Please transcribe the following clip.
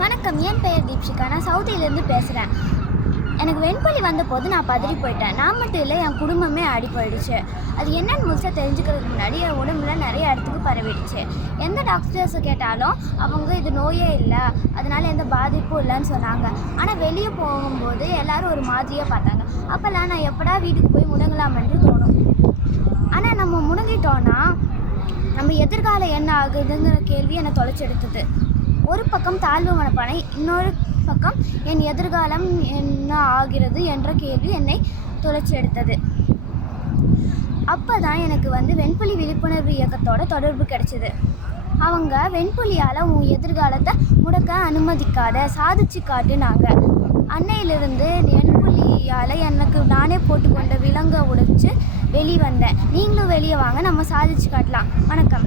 வணக்கம், என் பெயர் தீப்ஷிகா. நான் சவுதியிலேருந்து பேசுகிறேன். எனக்கு வெண்பலி வந்தபோது நான் பதறி போயிட்டேன். நான் மட்டும் இல்லை, என் குடும்பமே ஆடி போயிடுச்சு. அது என்னென்னு முழுசாக தெரிஞ்சுக்கிறதுக்கு முன்னாடி என் உடம்புல நிறைய இடத்துக்கு பரவிடுச்சு. எந்த டாக்டர்ஸை கேட்டாலும் அவங்க இது நோயே இல்லை, அதனால் எந்த பாதிப்பும் இல்லைன்னு சொன்னாங்க. ஆனால் வெளியே போகும்போது எல்லோரும் ஒரு மாதிரியாக பார்த்தாங்க. அப்போல்லாம் நான் எப்படா வீட்டுக்கு போய் முடங்கலாமென்று தோணும். ஆனால் நம்ம முடங்கிட்டோன்னா நம்ம எதிர்காலம் என்ன ஆகுதுங்கிற கேள்வி என்னை தொலைச்செடுத்தது. ஒரு பக்கம் தாழ்வு மனப்பானை, இன்னொரு பக்கம் என் எதிர்காலம் என்ன ஆகிறது என்ற கேள்வி என்னை தொலைச்சி எடுத்தது. அப்போ தான் எனக்கு வெண்புலி விழிப்புணர்வு இயக்கத்தோட தொடர்பு கிடைச்சிது. அவங்க வெண்புலியால் உன் எதிர்காலத்தை முடக்க அனுமதிக்காத, சாதிச்சு காட்டுனாங்க. அன்னையிலிருந்து வெண்புலியால் எனக்கு நானே போட்டுக்கொண்ட விலங்கை உடைச்சு வெளியே வந்தேன். நீங்களும் வெளியே வாங்க, நம்ம சாதிச்சு காட்டலாம். வணக்கம்.